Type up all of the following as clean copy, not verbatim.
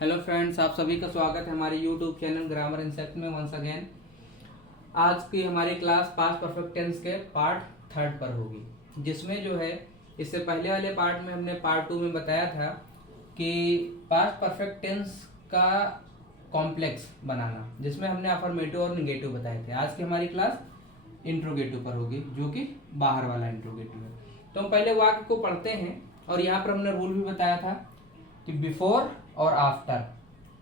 Hello friends, आप सभी का स्वागत है हमारे यूट्यूब चैनल ग्रामर इंसेक्ट में वंस अगेन। आज की हमारी क्लास पास्ट परफेक्ट टेंस के पार्ट थर्ड पर होगी, जिसमें जो है इससे पहले वाले पार्ट में हमने पार्ट टू में बताया था कि पास्ट परफेक्ट टेंस का कॉम्प्लेक्स बनाना, जिसमें हमने अफर्मेटिव और निगेटिव बताए थे। आज की हमारी क्लास इंट्रोगेटिव पर होगी, जो कि बाहर वाला इंट्रोगेटिव है। तो हम पहले वाक्य को पढ़ते हैं और यहाँ पर हमने रूल भी बताया था कि बिफोर और आफ्टर।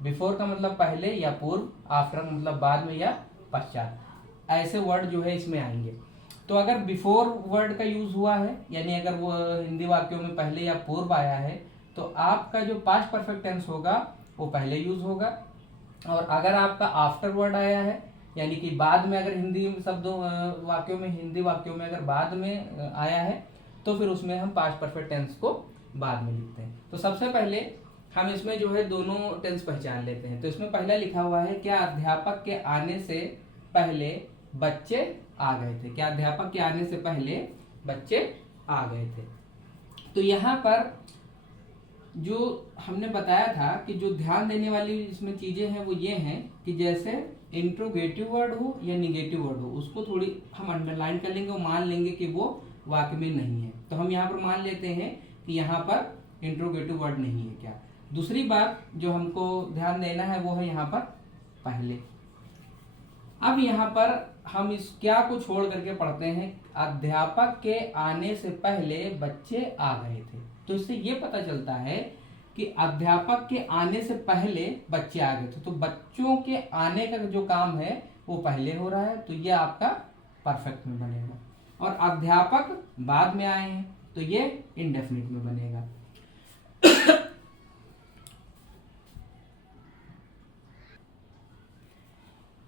बिफोर का मतलब पहले या पूर्व, आफ्टर का मतलब बाद में या पश्चात, ऐसे वर्ड जो है इसमें आएंगे। तो अगर बिफोर वर्ड का यूज हुआ है, यानी अगर वो हिंदी वाक्यों में पहले या पूर्व आया है, तो आपका जो पास्ट परफेक्ट टेंस होगा वो पहले यूज होगा। और अगर आपका आफ्टर वर्ड आया है, यानी कि बाद में, अगर हिंदी शब्दों वाक्यों में, हिंदी वाक्यों में अगर बाद में आया है, तो फिर उसमें हम पास्ट परफेक्ट टेंस को बाद में लिखते हैं। तो सबसे पहले हम इसमें जो है दोनों टेंस पहचान लेते हैं। तो इसमें पहला लिखा हुआ है, क्या अध्यापक के आने से पहले बच्चे आ गए थे। क्या अध्यापक के आने से पहले बच्चे आ गए थे। तो यहाँ पर जो हमने बताया था कि जो ध्यान देने वाली इसमें चीजें हैं वो ये हैं कि जैसे इंट्रोगेटिव वर्ड हो या निगेटिव वर्ड हो, उसको थोड़ी हम अंडरलाइन कर लेंगे और मान लेंगे कि वो वाक्य में नहीं है। तो हम यहाँ पर मान लेते हैं कि यहाँ पर इंट्रोगेटिव वर्ड नहीं है। क्या दूसरी बात जो हमको ध्यान देना है वो है यहाँ पर पहले। अब यहाँ पर हम इस क्या को छोड़ करके पढ़ते हैं, अध्यापक के आने से पहले बच्चे आ गए थे। तो इससे ये पता चलता है कि अध्यापक के आने से पहले बच्चे आ गए थे। तो बच्चों के आने का जो काम है वो पहले हो रहा है, तो ये आपका परफेक्ट में बनेगा। और अध्यापक बाद में आए हैं, तो ये इंडेफिनिट में बनेगा।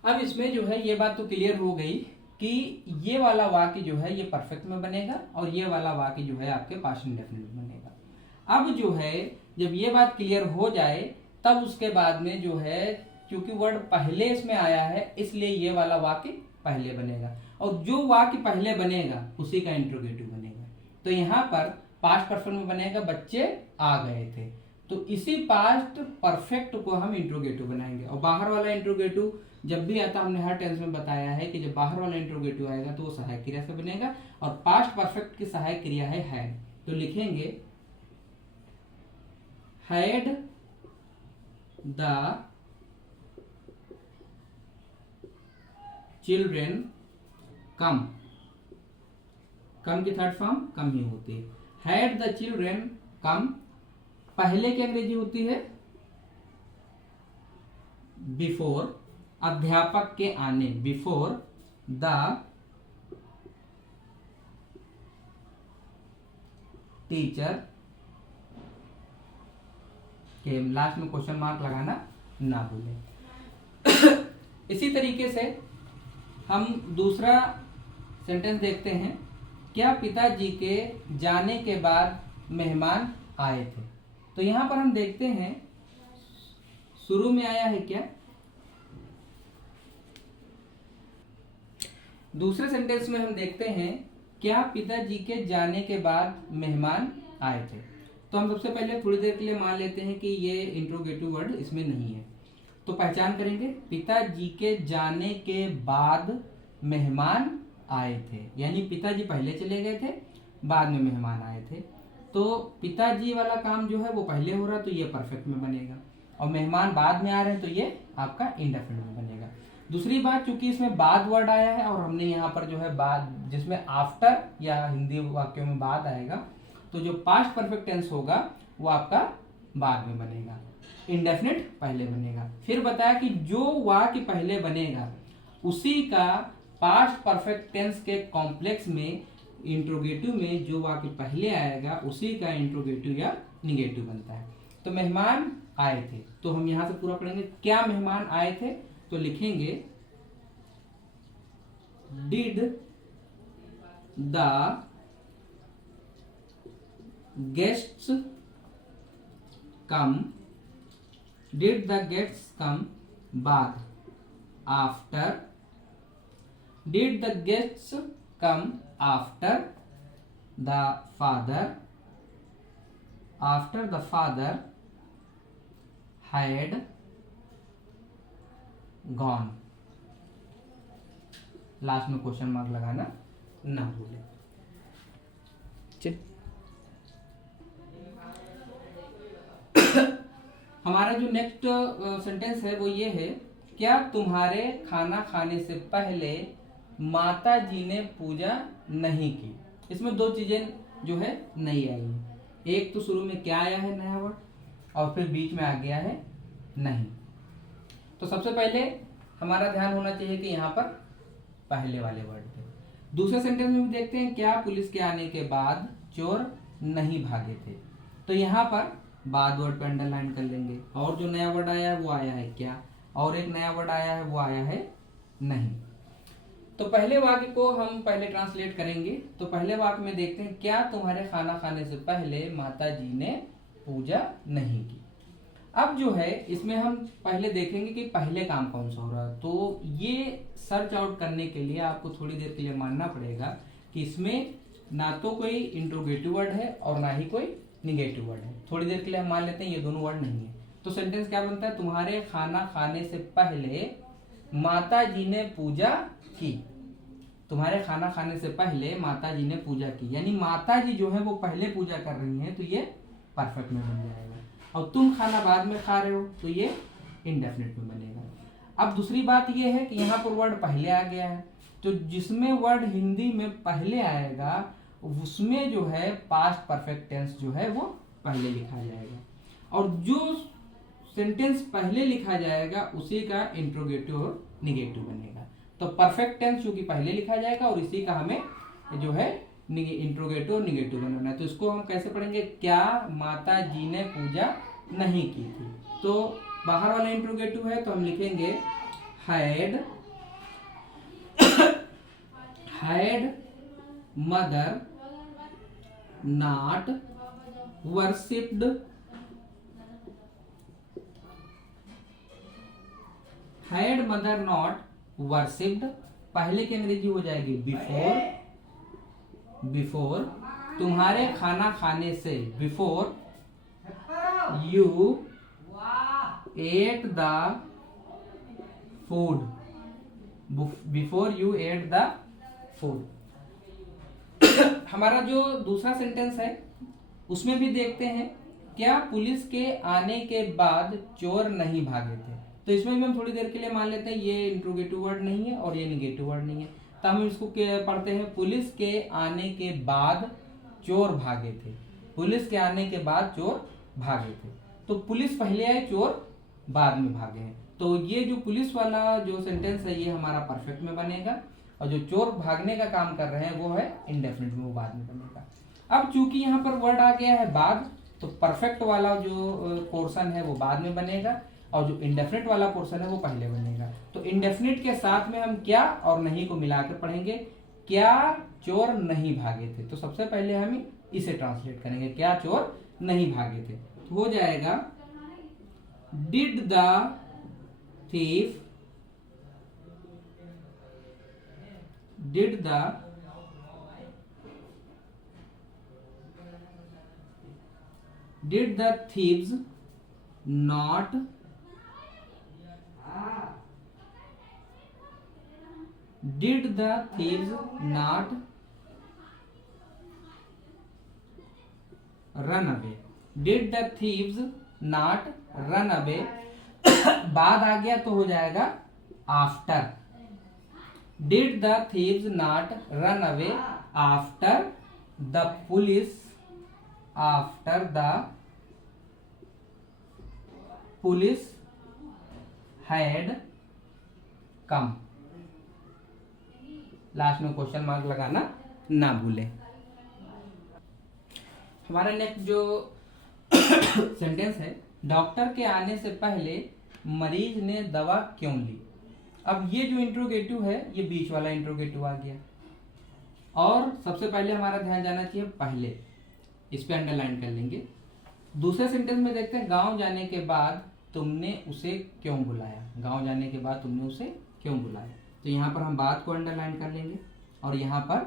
अब इसमें जो है ये बात तो क्लियर हो गई कि ये वाला वाक्य जो है ये परफेक्ट में बनेगा और ये वाला वाक्य जो है आपके पास्ट इंडेफिनिट में बनेगा। अब जो है जब ये बात क्लियर हो जाए, तब उसके बाद में जो है, क्योंकि वर्ड पहले इसमें आया है, इसलिए ये वाला वाक्य पहले बनेगा और जो वाक्य पहले बनेगा उसी का इंट्रोगेटिव बनेगा। तो यहाँ पर पास्ट परफेक्ट में बनेगा बच्चे आ गए थे, तो इसी पास्ट परफेक्ट को हम इंट्रोगेटिव बनाएंगे। और बाहर वाला इंट्रोगेटिव जब भी आता, हमने हर टेंस में बताया है कि जब बाहर वाला इंट्रोगेटिव आएगा तो वो सहायक क्रिया से बनेगा और पास्ट परफेक्ट की सहायक क्रिया है हैड। तो लिखेंगे हैड द चिल्ड्रेन कम। कम की थर्ड फॉर्म कम ही होती है। हैड द चिल्ड्रेन कम, पहले की अंग्रेजी होती है बिफोर, अध्यापक के आने, बिफोर द टीचर के, लास्ट में क्वेश्चन मार्क लगाना ना भूलें। इसी तरीके से हम दूसरा सेंटेंस देखते हैं, क्या पिताजी के जाने के बाद मेहमान आए थे। तो यहां पर हम देखते हैं शुरू में आया है क्या, दूसरे सेंटेंस में हम देखते हैं क्या पिताजी के जाने के बाद मेहमान आए थे। तो हम सबसे पहले थोड़ी देर के लिए मान लेते हैं कि ये इंट्रोगेटिव वर्ड इसमें नहीं है। तो पहचान करेंगे, पिताजी के जाने के बाद मेहमान आए थे, यानी पिताजी पहले चले गए थे, बाद में मेहमान आए थे। तो पिताजी वाला काम जो है वो पहले हो रहा है, तो ये परफेक्ट में बनेगा। और मेहमान बाद में आ रहे हैं, तो ये आपका इंडेफिनिट में बनेगा। दूसरी बात, चूंकि इसमें बाद वर्ड आया है और हमने यहाँ पर जो है बाद, जिसमें आफ्टर या हिंदी वाक्यों में बाद आएगा, तो जो पास्ट परफेक्ट टेंस होगा वो आपका बाद में बनेगा, इंडेफिनिट पहले बनेगा। फिर बताया कि जो वाक्य पहले बनेगा उसी का पास्ट परफेक्ट टेंस के कॉम्प्लेक्स में, इंट्रोगेटिव में जो वाक्य पहले आएगा उसी का इंट्रोगेटिव या निगेटिव बनता है। तो मेहमान आए थे, तो हम यहां से पूरा पढ़ेंगे, क्या मेहमान आए थे। तो लिखेंगे did the guests come, did the guests come बाद, after, did the guests come after the father, after the father had gone. Last में क्वेश्चन मार्क लगाना ना भूले। हमारा जो नेक्स्ट सेंटेंस है वो ये है, क्या तुम्हारे खाना खाने से पहले माता जी ने पूजा नहीं की। इसमें दो चीजें जो है नई आई है। एक तो शुरू में क्या आया है नया वर्ड, और फिर बीच में आ गया है नहीं। तो सबसे पहले हमारा ध्यान होना चाहिए कि यहाँ पर पहले वाले वर्ड पे। दूसरे सेंटेंस में भी देखते हैं, क्या पुलिस के आने के बाद चोर नहीं भागे थे। तो यहाँ पर बाद वर्ड पे अंडरलाइन कर लेंगे। और जो नया वर्ड आया है वो आया है क्या, और एक नया वर्ड आया है वो आया है नहीं। तो पहले वाक्य को हम पहले ट्रांसलेट करेंगे। तो पहले वाक्य में देखते हैं, क्या तुम्हारे खाना खाने से पहले माता जी ने पूजा नहीं की। अब जो है इसमें हम पहले देखेंगे कि पहले काम कौन सा हो रहा है। तो ये सर्च आउट करने के लिए आपको थोड़ी देर के लिए मानना पड़ेगा कि इसमें ना तो कोई इंट्रोगेटिव वर्ड है और ना ही कोई निगेटिव वर्ड है। थोड़ी देर के लिए हम मान लेते हैं ये दोनों वर्ड नहीं है। तो सेंटेंस क्या बनता है, तुम्हारे खाना खाने से पहले माता जी ने पूजा की। तुम्हारे खाना खाने से पहले माता जी ने पूजा की, यानी माता जी जो है वो पहले पूजा कर रही हैं, तो ये परफेक्ट में बन जाएगा। और तुम खाना बाद में खा रहे हो, तो ये इंडेफिनिट में बनेगा। अब दूसरी बात ये है कि यहाँ पर वर्ड पहले आ गया है, तो जिसमें वर्ड हिंदी में पहले आएगा उसमें जो है पास्ट परफेक्ट टेंस जो है वो पहले लिखा जाएगा, और जो सेंटेंस पहले लिखा जाएगा उसी का इंट्रोगेटिव और निगेटिव बनेगा। तो परफेक्ट टेंस जो कि पहले लिखा जाएगा और इसी का हमें जो है इंट्रोगेटिव और निगेटिव बनाना है। तो इसको हम कैसे पढ़ेंगे, क्या माता जी ने पूजा नहीं की थी। तो बाहर वाला इंट्रोगेटिव है तो हम लिखेंगे had mother not worshipped had mother not worshipped. पहले की अंग्रेजी हो जाएगी बिफोर। तुम्हारे खाना खाने से, before you at the food, before you at the food. हमारा जो दूसरा सेंटेंस है उसमें भी देखते हैं, क्या पुलिस के आने के बाद चोर नहीं भागे थे। तो इसमें भी हम थोड़ी देर के लिए मान लेते हैं ये इंट्रोगेटिव वर्ड नहीं है और ये निगेटिव वर्ड नहीं है। तो हम इसको पढ़ते हैं, पुलिस के आने के बाद चोर भागे थे। पुलिस के आने के बाद चोर भागे थे। तो पुलिस पहले आए, चोर बाद में भागे हैं। तो ये जो पुलिस वाला जो सेंटेंस है ये हमारा परफेक्ट में बनेगा, और जो चोर भागने का काम कर रहे हैं वो है इंडेफिनिट में, वो बाद में बनेगा। अब चूंकि यहाँ पर वर्ड आ गया है बाद, तो परफेक्ट वाला जो पोर्शन है वो बाद में बनेगा, और जो इंडेफिनिट वाला पोर्शन है वो पहले बनेगा। तो इंडेफिनिट के साथ में हम क्या और नहीं को मिलाकर पढ़ेंगे, क्या चोर नहीं भागे थे। तो सबसे पहले हम इसे ट्रांसलेट करेंगे, क्या चोर नहीं भागे थे। तो हो जाएगा did the thief did the thieves not run away। did the thieves not run away बाद आ गया तो हो जाएगा after. Did the thieves not run away after the police had come. Last में क्वेश्चन मार्क लगाना ना भूले। हमारा नेक्स्ट जो सेंटेंस है, डॉक्टर के आने से पहले मरीज ने दवा क्यों ली। अब ये जो इंट्रोगेटिव है ये बीच वाला इंट्रोगेटिव आ गया, और सबसे पहले हमारा ध्यान जाना चाहिए पहले, इस पे अंडरलाइन कर लेंगे। दूसरे सेंटेंस में देखते हैं, गांव जाने के बाद तुमने उसे क्यों बुलाया। गांव जाने के बाद तुमने उसे क्यों बुलाया। तो यहाँ पर हम बात को अंडरलाइन कर लेंगे और यहाँ पर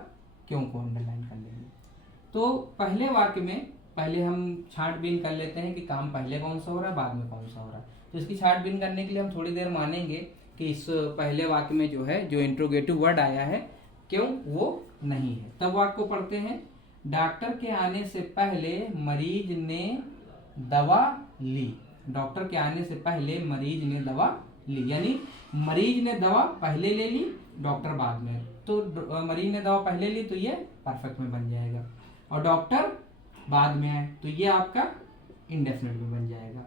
क्यों को अंडरलाइन कर लेंगे। तो पहले वाक्य में पहले हम छांटबीन कर लेते हैं कि काम पहले कौन सा हो रहा है बाद में कौन सा हो रहा है। तो इसकी छांटबीन करने के लिए हम थोड़ी देर मानेंगे कि इस पहले वाक्य में जो है जो इंट्रोगेटिव वर्ड आया है क्यों वो नहीं है। तब वाक्य को पढ़ते हैं। डॉक्टर के आने से पहले मरीज ने दवा ली। डॉक्टर के आने से पहले मरीज ने दवा ली, यानी मरीज ने दवा पहले ले ली, डॉक्टर बाद में। तो मरीज ने दवा पहले ली तो ये परफेक्ट में बन जाएगा, और डॉक्टर बाद में आए तो ये आपका इंडेफिनिट में बन जाएगा।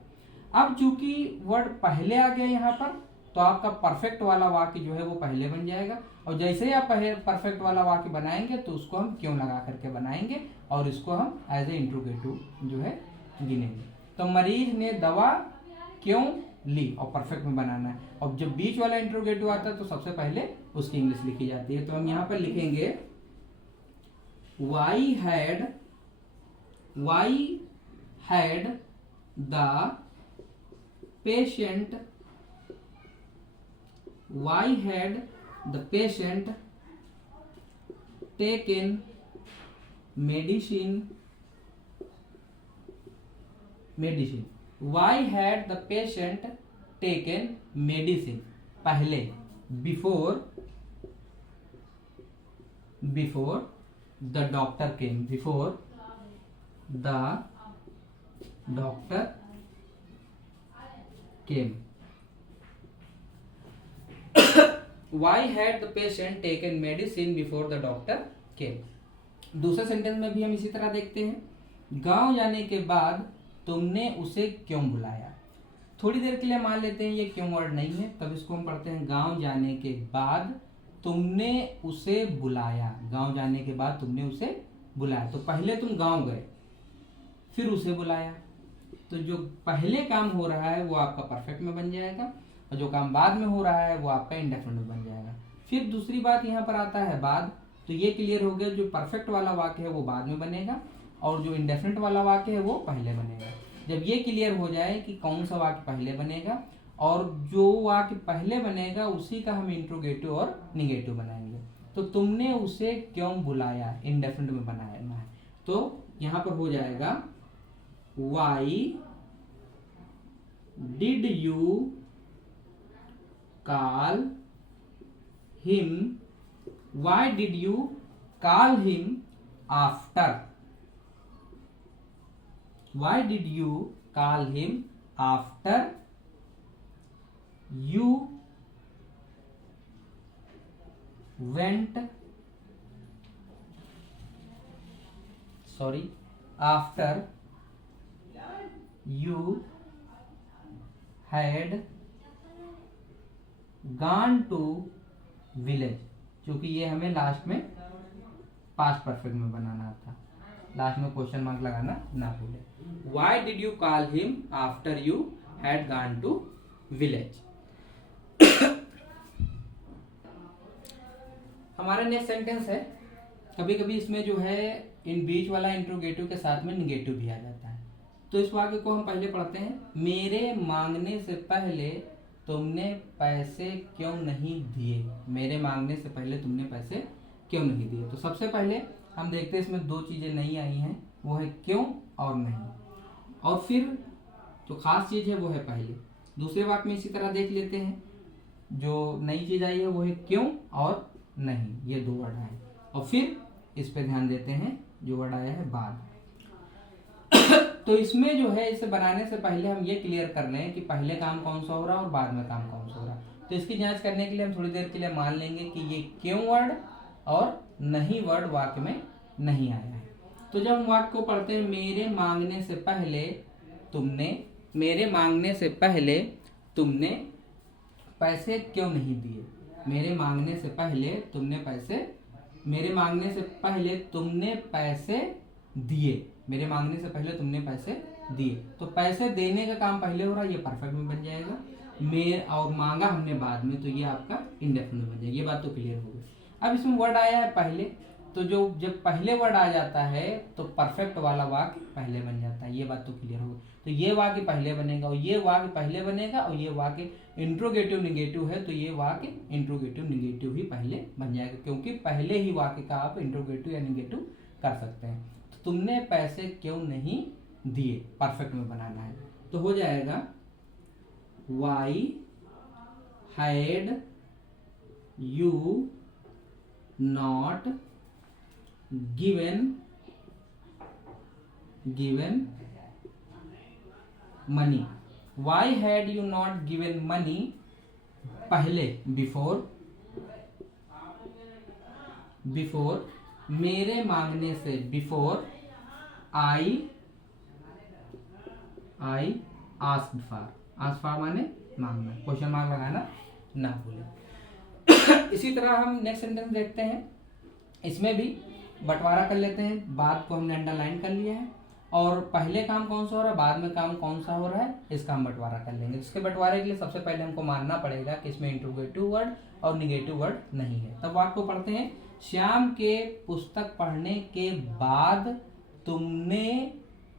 अब चूंकि वर्ड पहले आ गया यहाँ पर, तो आपका परफेक्ट वाला वाक्य जो है वो पहले बन जाएगा, और जैसे ही आप परफेक्ट वाला वाक्य बनाएंगे तो उसको हम क्यों लगा करके बनाएंगे, और इसको हम एज ए इंट्रोगेटिव जो है गिनेंगे। तो मरीज ने दवा क्यों ली, और परफेक्ट में बनाना है। और जब बीच वाला इंट्रोगेटिव आता है तो सबसे पहले उसकी इंग्लिश लिखी जाती है। तो हम यहाँ पर लिखेंगे why had the patient taken medicine. Why had the patient taken medicine? पहले, before the doctor came. Before the doctor came. Why had the patient taken medicine before the doctor came? दूसरे सेंटेंस में भी हम इसी तरह देखते हैं। गांव जाने के बाद तुमने उसे क्यों बुलाया। थोड़ी देर के लिए मान लेते हैं ये क्यों वर्ड नहीं है, तब इसको हम पढ़ते हैं गांव जाने के बाद तुमने उसे बुलाया। गांव जाने के बाद तुमने उसे बुलाया, तो पहले तुम गांव गए फिर उसे बुलाया, तो जो पहले काम हो रहा है वो आपका परफेक्ट में बन जाएगा, और जो काम बाद में हो रहा है वो आपका इंडेफिनिट में बन जाएगा। फिर दूसरी बात यहाँ पर आता है बाद, तो ये क्लियर हो गया, जो परफेक्ट वाला वाक्य है वो बाद में बनेगा, और जो इंडेफिनिट वाला वाक्य है वो पहले बनेगा। जब ये क्लियर हो जाए कि कौन सा वाक्य पहले बनेगा, और जो वाक्य पहले बनेगा उसी का हम इंट्रोगेटिव और निगेटिव बनाएंगे। तो तुमने उसे क्यों बुलाया, इंडेफिनिट में बनाना है, तो यहाँ पर हो जाएगा why did you call him, why did you call him after. Why did you call him after you went? Sorry, after you had gone to village। क्योंकि ये हमें लास्ट में पास्ट परफेक्ट में बनाना था, लास्ट में क्वेश्चन मार्क लगाना ना भूले। Why did you call him after you had gone to village? हमारा नेक्स्ट सेंटेंस है। कभी कभी इसमें जो है इन बीच वाला इंट्रोगेटिव के साथ में निगेटिव भी आ जाता है, तो इस वाक्य को हम पहले पढ़ते हैं। मेरे मांगने से पहले तुमने पैसे क्यों नहीं दिए। मेरे मांगने से पहले तुमने पैसे क्यों नहीं दिए। तो सबसे पहले हम देखते हैं इसमें दो चीजें नई आई हैं, वो है क्यों और नहीं, और फिर जो खास चीज है वो है पहले। दूसरे वाक्य में इसी तरह देख लेते हैं, जो नई चीज आई है वो है क्यों और नहीं, ये दो वर्ड आए, और फिर इस पे ध्यान देते हैं जो वर्ड आया है बाद। तो इसमें जो है इसे बनाने से पहले हम ये क्लियर कर लें कि पहले काम कौन सा हो रहा है और बाद में काम कौन सा हो रहा है। तो इसकी जांच करने के लिए हम थोड़ी देर के लिए मान लेंगे कि ये क्यों वर्ड और नहीं वर्ड वाक्य में नहीं आया है। तो जब हम वाक्य को पढ़ते हैं, मेरे मांगने से पहले तुमने पैसे क्यों नहीं दिए। मेरे मांगने से पहले तुमने पैसे दिए। मेरे मांगने से पहले तुमने पैसे दिए, तो पैसे देने का काम पहले हो रहा है, ये परफेक्ट में बन जाएगा। मेरे और मांगा हमने बाद में, तो ये आपका इंडेफिनिट बन जाएगा। ये बात तो क्लियर हो गई। अब इसमें वर्ड आया है पहले, तो जब पहले वर्ड आ जाता है तो परफेक्ट वाला वाक्य पहले बन जाता है। ये बात तो क्लियर हो गई। तो ये वाक्य पहले बनेगा और ये वाक्य पहले बनेगा, और ये वाक्य इंट्रोगेटिव निगेटिव है तो ये वाक्य इंट्रोगेटिव निगेटिव ही पहले बन जाएगा, क्योंकि पहले ही वाक्य का आप इंट्रोगेटिव या निगेटिव कर सकते हैं। तो तुमने पैसे क्यों नहीं दिए, परफेक्ट में बनाना है। तो हो जाएगा why had you not given money. Why had you not given money, पहले बिफोर मेरे मांगने से, बिफोर आई आस्क्ड फॉर माने मांगना, क्वेश्चन मार्क लगाना ना भूलें। इसी तरह हम नेक्स्ट सेंटेंस देखते हैं, इसमें भी बंटवारा कर लेते हैं। बाद को हमने अंडरलाइन कर लिया है और पहले काम कौन सा हो रहा है, बाद में काम कौन सा हो रहा है, इसका हम बंटवारा कर लेंगे। इसके बंटवारे के लिए सबसे पहले हमको मानना पड़ेगा कि इसमें इंट्रोगेटिव वर्ड और निगेटिव वर्ड नहीं है। तब वाक्य को पढ़ते हैं, श्याम के पुस्तक पढ़ने के बाद तुमने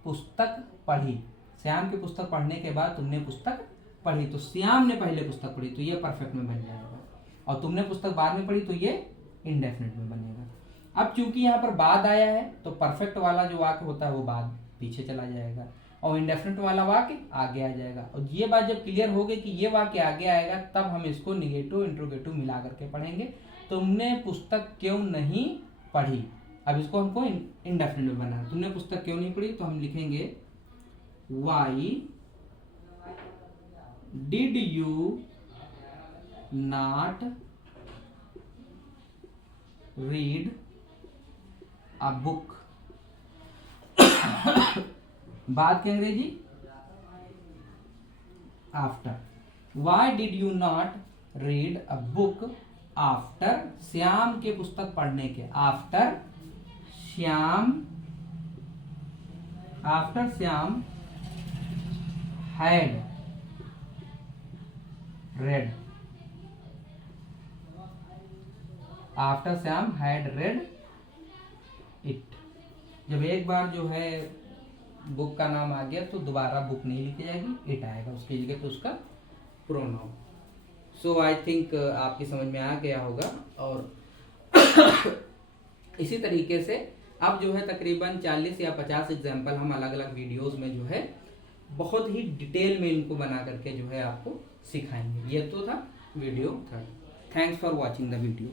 पुस्तक पढ़ी। श्याम की पुस्तक पढ़ने के बाद तुमने पुस्तक पढ़ी, तो श्याम ने पहले पुस्तक पढ़ी तो ये परफेक्ट में बन जाएगा, और तुमने पुस्तक बाद में पढ़ी तो ये इंडेफिनिट में बनेगा। अब चूंकि यहाँ पर बाद आया है तो परफेक्ट वाला जो वाक्य होता है वो बाद पीछे चला जाएगा और इंडेफिनिट वाला वाक्य आगे आ जाएगा। और ये बात जब क्लियर हो गई कि ये वाक्य आगे आएगा, तब हम इसको निगेटिव इंट्रोगेटिव मिला करके पढ़ेंगे। तुमने पुस्तक क्यों नहीं पढ़ी, अब इसको हमको इंडेफिनिट में बनाना है। तुमने पुस्तक क्यों नहीं पढ़ी, तो हम लिखेंगे why did you not read a book. बाद की अंग्रेजी after. Why did you not read a book after, Shyam के पुस्तक पढ़ने के, after Shyam had read, after Shyam had read it. जब एक बार जो है बुक का नाम आ गया तो दोबारा बुक नहीं लिखी जाएगी, इट आएगा उसकी जगह पे उसका प्रोनाउन। सो आई थिंक आपकी समझ में आ गया होगा। और इसी तरीके से अब जो है तकरीबन 40 या 50 एग्जाम्पल हम अलग अलग वीडियोस में जो है बहुत ही डिटेल में इनको बना करके जो है आपको सिखाएंगे। ये तो था video 3। Thanks for watching the video.